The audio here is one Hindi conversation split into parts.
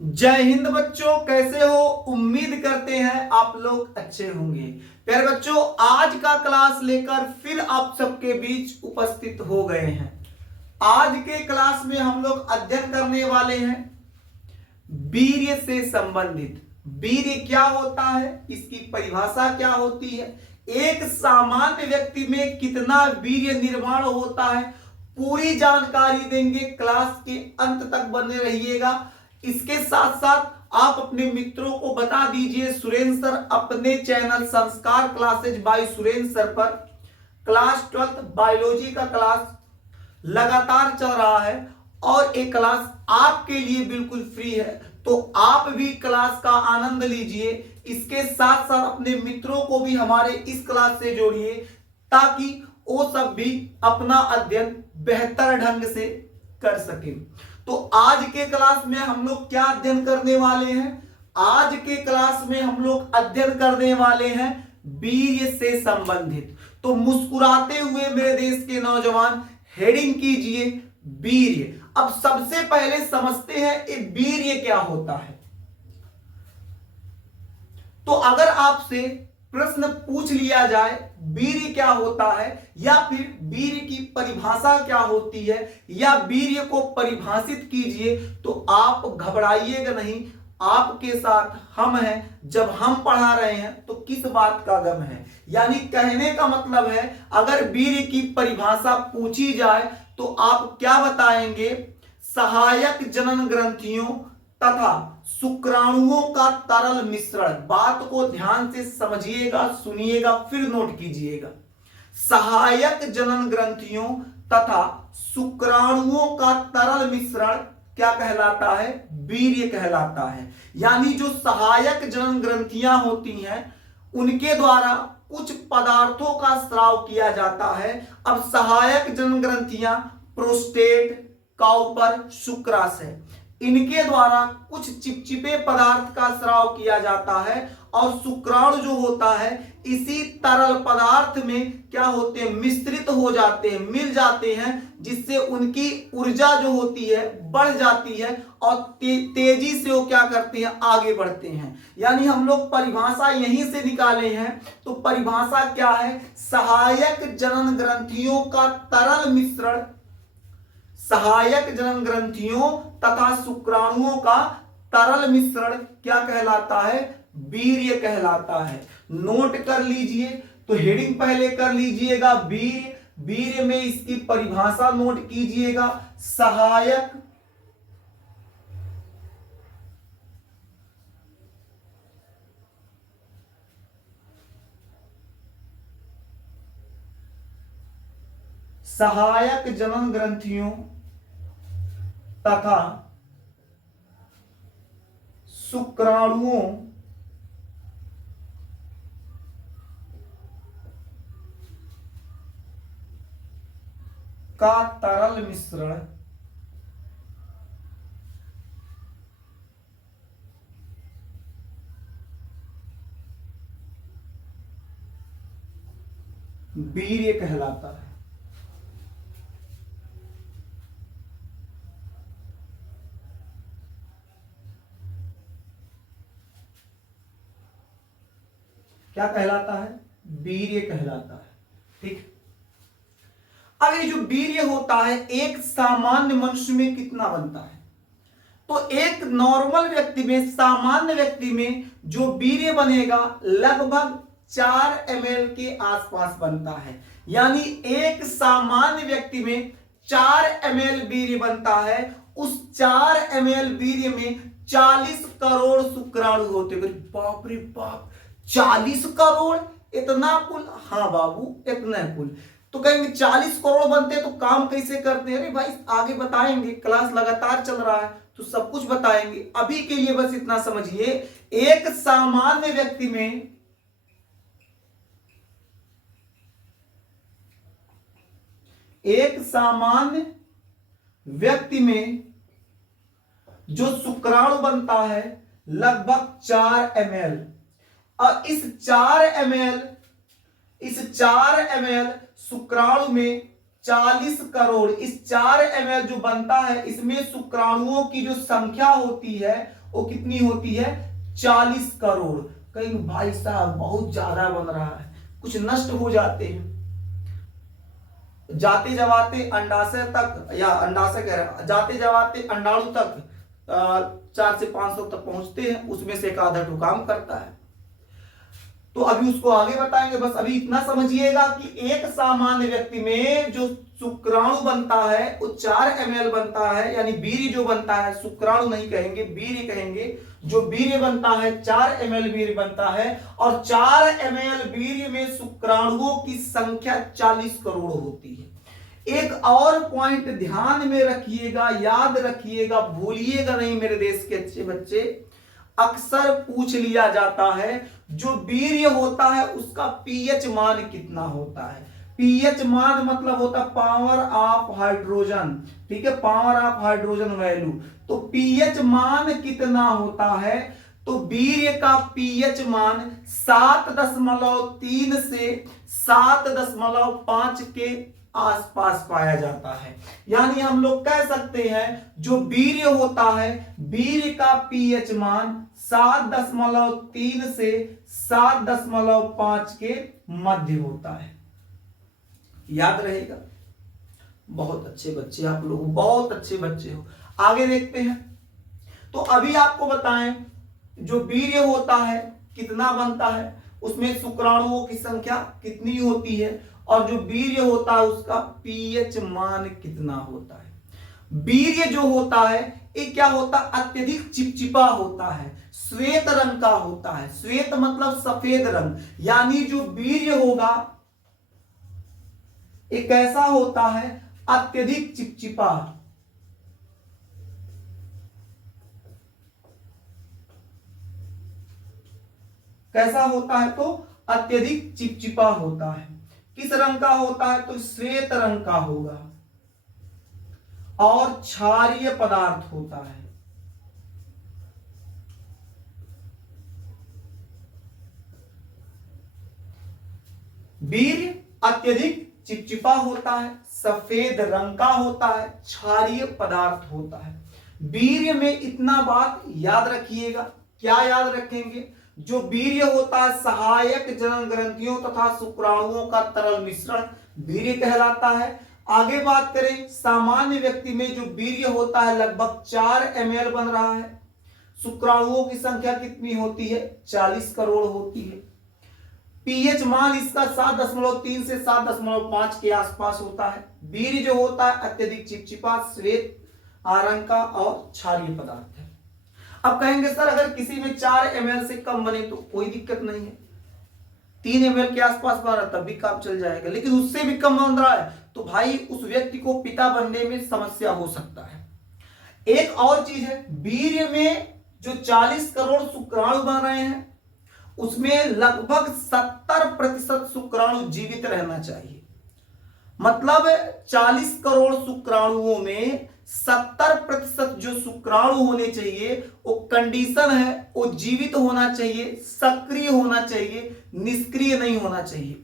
जय हिंद बच्चों, कैसे हो? उम्मीद करते हैं आप लोग अच्छे होंगे। प्यारे बच्चों, आज का क्लास लेकर फिर आप सबके बीच उपस्थित हो गए हैं। आज के क्लास में हम लोग अध्ययन करने वाले हैं वीर्य से संबंधित। वीर्य क्या होता है, इसकी परिभाषा क्या होती है, एक सामान्य व्यक्ति में कितना वीर्य निर्माण होता है, पूरी जानकारी देंगे। क्लास के अंत तक बने रहिएगा। इसके साथ साथ आप अपने मित्रों को बता दीजिए, सुरेंद्र सर अपने चैनल संस्कार क्लासेज बाय सुरेंद्र सर पर क्लास 12 बायोलॉजी का क्लास लगातार चल रहा है और एक क्लास आपके लिए बिल्कुल फ्री है, तो आप भी क्लास का आनंद लीजिए। इसके साथ साथ अपने मित्रों को भी हमारे इस क्लास से जोड़िए ताकि वो सब भी अपना अध्ययन बेहतर ढंग से कर सके। तो आज के क्लास में हम लोग क्या अध्ययन करने वाले हैं? आज के क्लास में हम लोग अध्ययन करने वाले हैं वीर्य से संबंधित। तो मुस्कुराते हुए मेरे देश के नौजवान हेडिंग कीजिए वीर्य। अब सबसे पहले समझते हैं ये वीर्य क्या होता है। तो अगर आपसे प्रश्न पूछ लिया जाए वीर्य क्या होता है, या फिर वीर्य की परिभाषा क्या होती है, या वीर्य को परिभाषित कीजिए, तो आप घबराइएगा नहीं। आपके साथ हम हैं, जब हम पढ़ा रहे हैं तो किस बात का गम है। यानी कहने का मतलब है, अगर वीर्य की परिभाषा पूछी जाए तो आप क्या बताएंगे? सहायक जनन ग्रंथियों तथा शुक्राणुओं का तरल मिश्रण। बात को ध्यान से समझिएगा, सुनिएगा, फिर नोट कीजिएगा। सहायक जनन ग्रंथियों तथा शुक्राणुओं का तरल मिश्रण क्या कहलाता है? वीर्य कहलाता है। यानी जो सहायक जनन ग्रंथियां होती हैं उनके द्वारा कुछ पदार्थों का स्राव किया जाता है। अब सहायक जनन ग्रंथियां प्रोस्टेट, काउपर, शुक्राशय, इनके द्वारा कुछ चिपचिपे पदार्थ का स्राव किया जाता है और शुक्राणु जो होता है इसी तरल पदार्थ में क्या होते हैं? मिश्रित हो जाते हैं, मिल जाते हैं, जिससे उनकी ऊर्जा जो होती है बढ़ जाती है और तेजी से वो क्या करते हैं? आगे बढ़ते हैं। यानी हम लोग परिभाषा यहीं से निकाले हैं। तो परिभाषा क्या है? सहायक जनन ग्रंथियों का तरल मिश्रण, सहायक जनन ग्रंथियों तथा शुक्राणुओं का तरल मिश्रण क्या कहलाता है? वीर्य कहलाता है। नोट कर लीजिए। तो हेडिंग पहले कर लीजिएगा वीर्य। वीर्य में इसकी परिभाषा नोट कीजिएगा। सहायक सहायक जनन ग्रंथियों तथा शुक्राणुओं का तरल मिश्रण वीर्य कहलाता है। क्या कहलाता है? वीर्य कहलाता है। ठीक। अब ये जो वीर्य होता है एक सामान्य मनुष्य में कितना बनता है? तो एक नॉर्मल व्यक्ति में, सामान्य व्यक्ति में जो वीर्य बनेगा लगभग 4 ml के आसपास बनता है। यानी एक सामान्य व्यक्ति में 4 ml वीर्य बनता है। उस 4 ml वीर्य में 40 करोड़ शुक्राणु होते हैं। बाप रे बाप, 40 करोड़! इतना कुल? हाँ बाबू, इतना कुल। तो कहेंगे 40 करोड़ बनते तो काम कैसे करते हैं? अरे भाई आगे बताएंगे, क्लास लगातार चल रहा है तो सब कुछ बताएंगे। अभी के लिए बस इतना समझिए, एक सामान्य व्यक्ति में जो शुक्राणु बनता है लगभग 4 ml। और इस 4 ml शुक्राणु में 40 करोड़, इस 4 ml जो बनता है इसमें शुक्राणुओं की जो संख्या होती है वो कितनी होती है, 40 करोड़। कहीं भाई साहब बहुत ज्यादा बन रहा है, कुछ नष्ट हो जाते हैं। जाते जवाते अंडाशय तक, या अंडाशय कह रहे, जाते जवाते अंडाणु तक 4 से 500 तक पहुंचते हैं, उसमें से एक आधा तो काम करता है। तो अभी उसको आगे बताएंगे, बस अभी इतना समझिएगा कि एक सामान्य व्यक्ति में जो शुक्राणु बनता है वो 4 ml बनता है, यानी वीर्य जो बनता है, शुक्राणु नहीं कहेंगे वीर्य कहेंगे, जो वीर्य बनता है 4 ml वीर्य बनता है, और 4 ml वीर्य में शुक्राणुओं की संख्या 40 करोड़ होती है। एक और पॉइंट ध्यान में रखिएगा, याद रखिएगा, भूलिएगा नहीं मेरे देश के अच्छे बच्चे, अक्सर पूछ लिया जाता है जो वीर्य होता है उसका पीएच मान कितना होता है। पीएच मान मतलब होता है पावर ऑफ हाइड्रोजन, ठीक है, पावर ऑफ हाइड्रोजन वैल्यू। तो पीएच मान कितना होता है, तो वीर्य का पीएच मान 7.3 से 7.5 के आसपास पाया जाता है। यानी हम लोग कह सकते हैं जो वीर्य होता है, वीर्य का पीएच मान 7.3 से 7.5 के मध्य होता है। याद रहेगा। बहुत अच्छे बच्चे आप लोग, बहुत अच्छे बच्चे हो। आगे देखते हैं। तो अभी आपको बताएं जो वीर्य होता है कितना बनता है, उसमें शुक्राणुओं की संख्या कितनी होती है, और जो वीर्य होता है उसका पीएच मान कितना होता है। वीर्य जो होता है ये क्या होता है, अत्यधिक चिपचिपा होता है, श्वेत रंग का होता है। श्वेत मतलब सफेद रंग, यानी जो वीर्य होगा ये कैसा होता है, अत्यधिक चिपचिपा। कैसा होता है, तो अत्यधिक चिपचिपा होता है। किस रंग का होता है, तो श्वेत रंग का होगा, और क्षारीय पदार्थ होता है। वीर्य अत्यधिक चिपचिपा होता है, सफेद रंग का होता है, क्षारीय पदार्थ होता है। वीर्य में इतना बात याद रखिएगा। क्या याद रखेंगे, जो वीर्य होता है सहायक जनन ग्रंथियों तथा शुक्राणुओं का तरल मिश्रण वीर्य कहलाता है। आगे बात करें, सामान्य व्यक्ति में जो वीर्य होता है लगभग 4 ml बन रहा है। शुक्राणुओं की संख्या कितनी होती है, 40 करोड़ होती है। पीएच मान इसका 7.3 से 7.5 के आसपास होता है। वीर्य जो होता है अत्यधिक चिपचिपा, श्वेत रंग का और क्षारीय पदार्थ है। अब कहेंगे सर अगर किसी में 4 ml से कम बने तो कोई दिक्कत नहीं है, 3 ml के आसपास बन रहा तब भी काम चल जाएगा। लेकिन उससे भी कम बन रहा है तो भाई उस व्यक्ति को पिता बनने में समस्या हो सकता है। एक और चीज है, वीर्य में जो 40 करोड़ शुक्राणु बन रहे हैं उसमें लगभग 70% शुक्राणु जीवित रहना चाहिए। मतलब 40 करोड़ शुक्राणुओं में 70% जो शुक्राणु होने चाहिए वो कंडीशन है, वो जीवित होना चाहिए, सक्रिय होना चाहिए, निष्क्रिय नहीं होना चाहिए।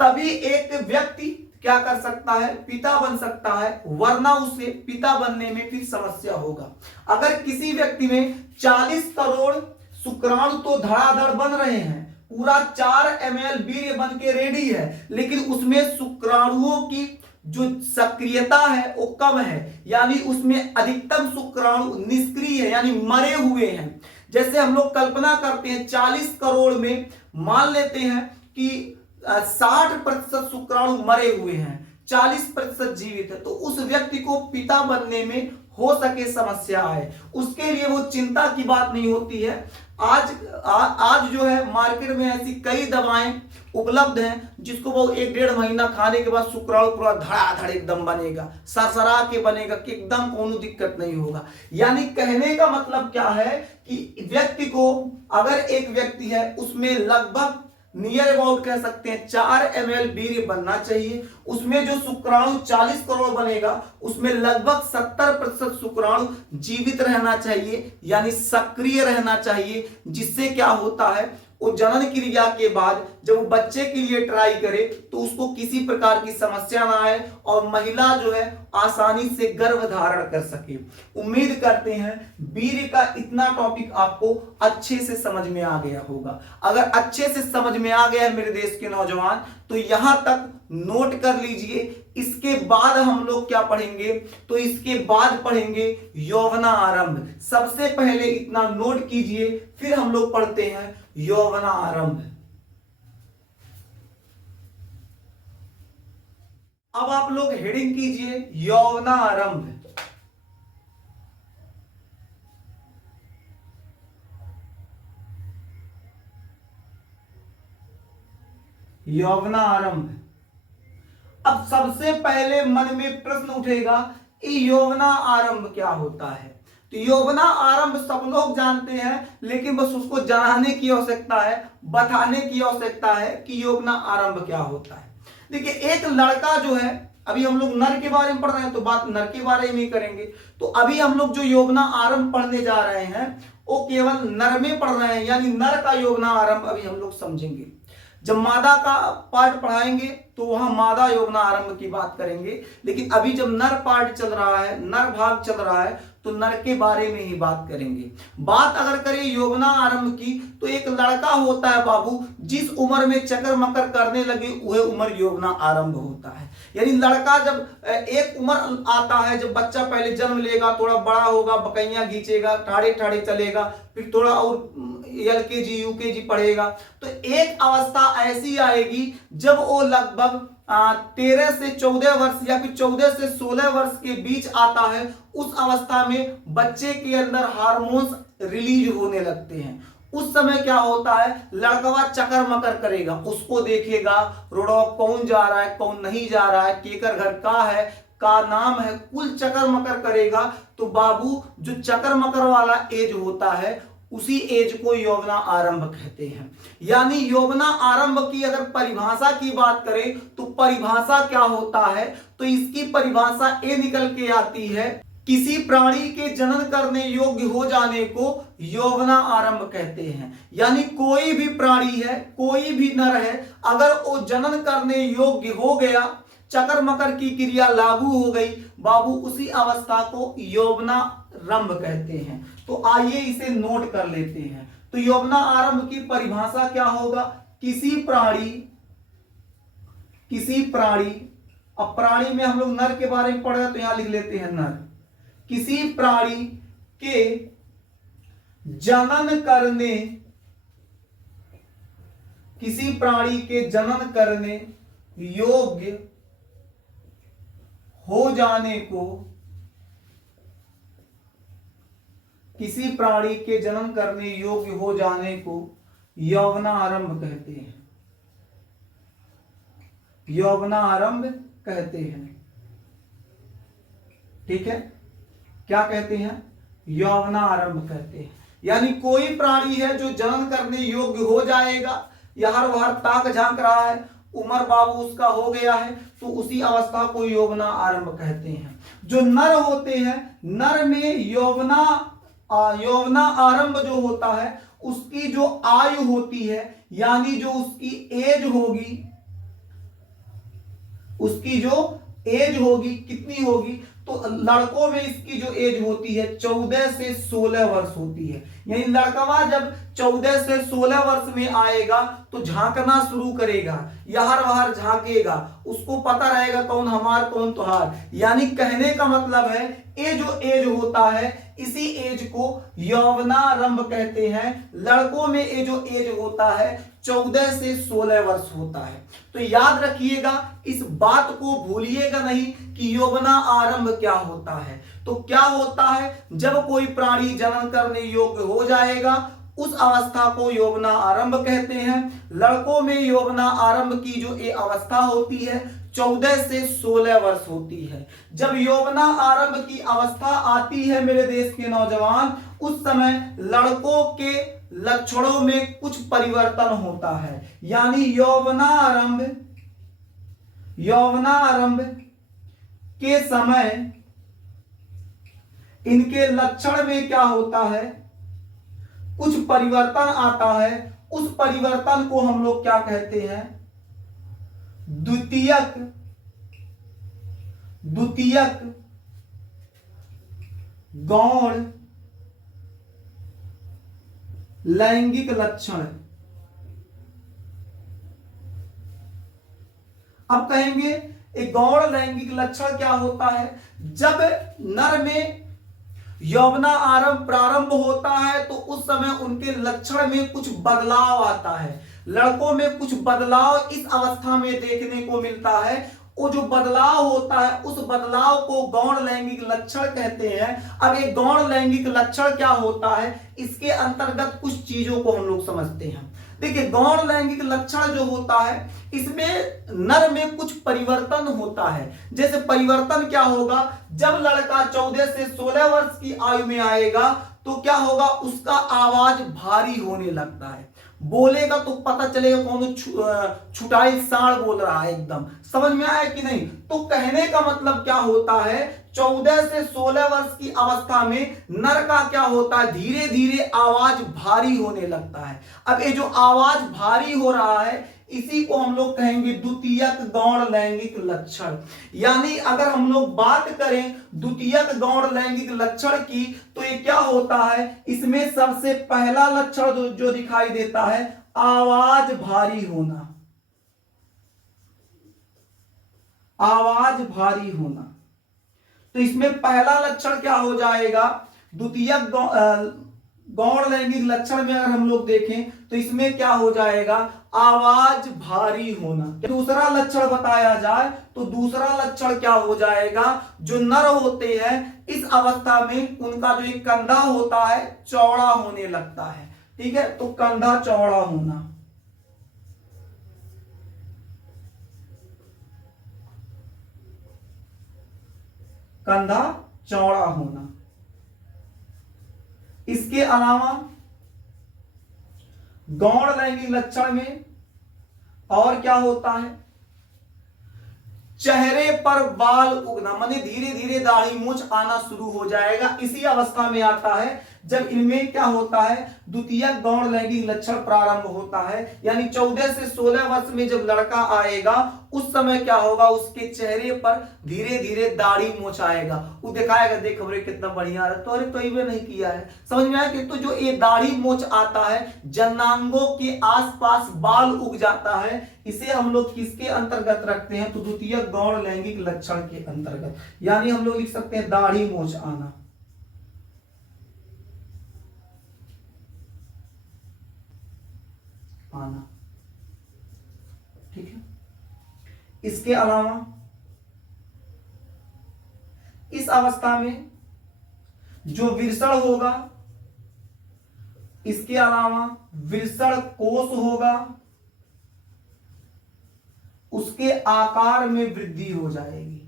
तभी एक व्यक्ति क्या कर सकता है, पिता बन सकता है, वरना उसे पिता बनने में फिर समस्या होगा। अगर किसी व्यक्ति में 40 करोड़ शुक्राणु तो धड़ाधड़ बन रहे हैं, पूरा 4 ml वीर्य बन के रेडी है, लेकिन उसमें शुक्राणुओं की जो सक्रियता है वो कम है, यानी उसमें अधिकतम शुक्राणु निष्क्रिय है, यानी मरे हुए हैं। जैसे हम लोग कल्पना करते हैं 40 करोड़ में मान लेते हैं कि 60% शुक्राणु मरे हुए हैं, 40% जीवित है, तो उस व्यक्ति को पिता बनने में हो सके समस्या आए, उसके लिए वो चिंता की बात नहीं होती है। आज जो है मार्केट में ऐसी कई दवाएं उपलब्ध हैं जिसको वो 1-1.5 महीना खाने के बाद शुक्राणु पूरा धड़ाधड़ एकदम बनेगा, सरसरा के बनेगा कि एकदम कोनो दिक्कत नहीं होगा। यानी कहने का मतलब क्या है कि व्यक्ति को, अगर एक व्यक्ति है उसमें लगभग नियर अबाउट कह सकते हैं 4 ml वीर्य बनना चाहिए, उसमें जो शुक्राणु 40 करोड़ बनेगा उसमें लगभग 70% शुक्राणु जीवित रहना चाहिए, यानी सक्रिय रहना चाहिए, जिससे क्या होता है वो जनन क्रिया के बाद जब वो बच्चे के लिए ट्राई करे तो उसको किसी प्रकार की समस्या ना आए और महिला जो है आसानी से गर्भ धारण कर सके। उम्मीद करते हैं वीर्य का इतना टॉपिक आपको अच्छे से समझ में आ गया होगा। अगर अच्छे से समझ में आ गया है मेरे देश के नौजवान तो यहां तक नोट कर लीजिए। इसके बाद हम लोग क्या पढ़ेंगे, तो इसके बाद पढ़ेंगे यौवना आरंभ। सबसे पहले इतना नोट कीजिए, फिर हम लोग पढ़ते हैं यौवना आरंभ। अब आप लोग हेडिंग कीजिए यौवना आरंभ। यौवना आरंभ। अब सबसे पहले मन में प्रश्न उठेगा कि यौवना आरंभ क्या होता है। तो यौवना आरंभ सब लोग जानते हैं, लेकिन बस उसको जानने की आवश्यकता है, बताने की आवश्यकता है कि यौवना आरंभ क्या होता है। देखिए एक लड़का जो है, अभी हम लोग नर के बारे में पढ़ रहे हैं तो बात नर के बारे में ही करेंगे। तो अभी हम लोग जो यौवना आरंभ पढ़ने जा रहे हैं वो केवल नर में पढ़ रहे हैं, यानी नर का यौवना आरंभ अभी हम लोग समझेंगे। जब मादा का पार्ट पढ़ाएंगे तो वहां मादा यौवना आरंभ की बात करेंगे, लेकिन अभी जब नर पार्ट चल रहा है, नर भाग चल रहा है, तो नर के बारे में ही बात करेंगे। बात अगर करें यौवना आरंभ की तो एक लड़का होता है बाबू, जिस उम्र में चक्कर मकर करने लगे वह उम्र यौवना आरंभ होता है। यानी लड़का जब एक उम्र आता है, जब बच्चा पहले जन्म लेगा, थोड़ा बड़ा होगा, बकैया घींचेगा, ठाड़े ठाड़े चलेगा, फिर थोड़ा और LKG UKG पढ़ेगा, तो एक अवस्था ऐसी आएगी जब वो लगभग 13 से 14 वर्ष या फिर 14 से 16 वर्ष के बीच आता है। उस अवस्था में बच्चे के अंदर हार्मोन्स रिलीज होने लगते हैं। उस समय क्या होता है, लड़कवा चक्कर मकर करेगा, उसको देखेगा, रोडवा कौन जा रहा है कौन नहीं जा रहा है, केकर घर का है, का नाम है, कुल चक्कर मकर करेगा। तो बाबू जो चक्कर मकर वाला एज होता है उसी एज को यौवना आरंभ कहते हैं। यानी यौवना आरंभ की अगर परिभाषा की बात करें तो परिभाषा क्या होता है, तो इसकी परिभाषा ये निकल के आती है, किसी प्राणी के जनन करने योग्य हो जाने को यौवना आरंभ कहते हैं। यानी कोई भी प्राणी है, कोई भी नर है, अगर वो जनन करने योग्य हो गया, चक्कर मकर की क्रिया लागू हो गई बाबू, उसी अवस्था को यौवना आरंभ कहते हैं। तो आइए इसे नोट कर लेते हैं। तो यौवना आरंभ की परिभाषा क्या होगा, किसी प्राणी, अब प्राणी में हम लोग नर के बारे में पढ़ रहे हैं तो यहां लिख लेते हैं नर। किसी प्राणी के जनन करने, किसी प्राणी के जनन करने योग्य हो जाने को, किसी प्राणी के जनन करने योग्य हो जाने को यौवना आरंभ कहते हैं। यौवना आरंभ कहते हैं। ठीक है, क्या कहते हैं, यौवना आरंभ कहते हैं। यानी कोई प्राणी है जो जनन करने योग्य हो जाएगा, यहां वहां ताक झांक रहा है, उम्र बाबू उसका हो गया है, तो उसी अवस्था को यौवना आरंभ कहते हैं। जो नर होते हैं, नर में यौवना आरंभ जो होता है उसकी जो आयु होती है, यानी जो उसकी एज होगी, उसकी जो एज होगी कितनी होगी, तो लड़कों में इसकी जो एज होती है 14 से 16 वर्ष होती है। यानी लड़कवा जब 14 से 16 वर्ष में आएगा तो झांकना शुरू करेगा, यहार वहार झांकेगा, उसको पता रहेगा कौन हमार कौन तुहार। यानी कहने का मतलब है ये जो एज होता है इसी एज को यौवनारंभ कहते हैं। लड़कों में ये जो एज होता है 14 से 16 वर्ष होता है। तो याद रखिएगा, इस बात को भूलिएगा नहीं कि यौवना आरंभ क्या होता है। तो क्या होता है, जब कोई प्राणी जनन करने योग्य हो जाएगा उस अवस्था को यौवना आरंभ कहते हैं। लड़कों में यौवना आरंभ की जो ये अवस्था होती है 14 से 16 वर्ष होती है। जब यौवना आरंभ की अवस्था आती है मेरे देश के नौजवान, उस समय लड़कों के लक्षणों में कुछ परिवर्तन होता है। यानी यौवना आरंभ के समय इनके लक्षण में क्या होता है, कुछ परिवर्तन आता है। उस परिवर्तन को हम लोग क्या कहते हैं, द्वितीयक गौण लैंगिक लक्षण। अब कहेंगे एक गौण लैंगिक लक्षण क्या होता है, जब नर में यौवना आरंभ प्रारंभ होता है तो उस समय उनके लक्षण में कुछ बदलाव आता है। लड़कों में कुछ बदलाव इस अवस्था में देखने को मिलता है। वो जो बदलाव होता है उस बदलाव को गौण लैंगिक लक्षण कहते हैं। अब एक गौण लैंगिक लक्षण क्या होता है, इसके अंतर्गत कुछ चीजों को हम लोग समझते हैं। देखिए गौण लैंगिक लक्षण जो होता है इसमें नर में कुछ परिवर्तन होता है। जैसे परिवर्तन क्या होगा, जब लड़का 14 से 16 वर्ष की आयु में आएगा तो क्या होगा, उसका आवाज भारी होने लगता है। बोलेगा तो पता चलेगा कौन छुटाई साड़ बोल रहा है। एकदम समझ में आया कि नहीं। तो कहने का मतलब क्या होता है, 14 से 16 वर्ष की अवस्था में नर का क्या होता है, धीरे धीरे आवाज भारी होने लगता है। अब ये जो आवाज भारी हो रहा है इसी को हम लोग कहेंगे द्वितीयक गौण लैंगिक लक्षण। यानी अगर हम लोग बात करें द्वितीयक गौण लैंगिक लक्षण की तो ये क्या होता है, इसमें सबसे पहला लक्षण जो दिखाई देता है आवाज भारी होना। आवाज भारी होना, तो इसमें पहला लक्षण क्या हो जाएगा, द्वितीयक गौण लैंगिक लक्षण में अगर हम लोग देखें तो इसमें क्या हो जाएगा, आवाज भारी होना। दूसरा लक्षण बताया जाए तो दूसरा लक्षण क्या हो जाएगा, जो नर होते हैं इस अवस्था में उनका जो एक कंधा होता है चौड़ा होने लगता है। ठीक है, तो कंधा चौड़ा होना। कंधा चौड़ा होना। इसके अलावा गौण लैंगिक लक्षण में और क्या होता है, चेहरे पर बाल उगना, माने धीरे धीरे दाढ़ी मूंछ आना शुरू हो जाएगा। इसी अवस्था में आता है जब इनमें क्या होता है, द्वितीयक गौण लैंगिक लक्षण प्रारंभ होता है। यानी 14 से 16 वर्ष में जब लड़का आएगा उस समय क्या होगा, उसके चेहरे पर धीरे धीरे दाढ़ी मूंछ आएगा। वो दिखाएगा देख हमरे कितना बढ़िया है, तो अरे तो ये नहीं किया है। समझ में आया कि तो जो ये दाढ़ी मूंछ आता है, जनांगों के आसपास बाल उग जाता है, इसे हम लोग किसके अंतर्गत रखते हैं, तो द्वितीयक गौण लैंगिक लक्षण के अंतर्गत। यानी हम लोग लिख सकते हैं दाढ़ी मूंछ आना। आना ठीक है। इसके अलावा इस अवस्था में जो विरसण होगा, इसके अलावा विरसण कोष होगा, उसके आकार में वृद्धि हो जाएगी।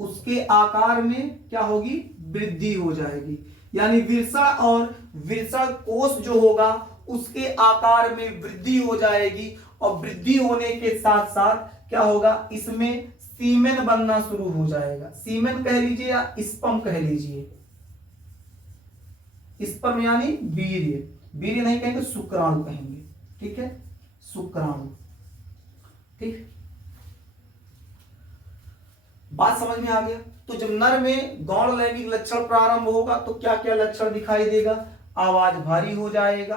उसके आकार में क्या होगी, वृद्धि हो जाएगी। यानी विरसण और विरसण कोष जो होगा उसके आकार में वृद्धि हो जाएगी। और वृद्धि होने के साथ साथ क्या होगा, इसमें सीमेन बनना शुरू हो जाएगा। सीमेन कह लीजिए या स्पर्म कह लीजिए। स्पर्म यानी वीर्य, वीर्य नहीं कहेंगे, शुक्राणु कहेंगे। ठीक है, शुक्राणु। ठीक, बात समझ में आ गया। तो जब नर में गौण लैंगिक लक्षण प्रारंभ होगा तो क्या क्या लक्षण दिखाई देगा, आवाज भारी हो जाएगा,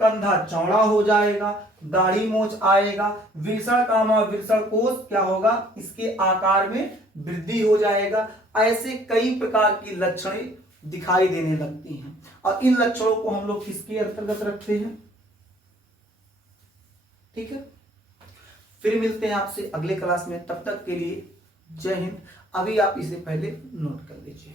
कंधा चौड़ा हो जाएगा, दाढ़ी मूंछ आएगा, विरसण कामा विरसण कोष क्या होगा, इसके आकार में वृद्धि हो जाएगा। ऐसे कई प्रकार की लक्षण दिखाई देने लगती हैं और इन लक्षणों को हम लोग किसके अंतर्गत रखते हैं। ठीक है, फिर मिलते हैं आपसे अगले क्लास में। तब तक के लिए जय हिंद। अभी आप इसे पहले नोट कर लीजिए।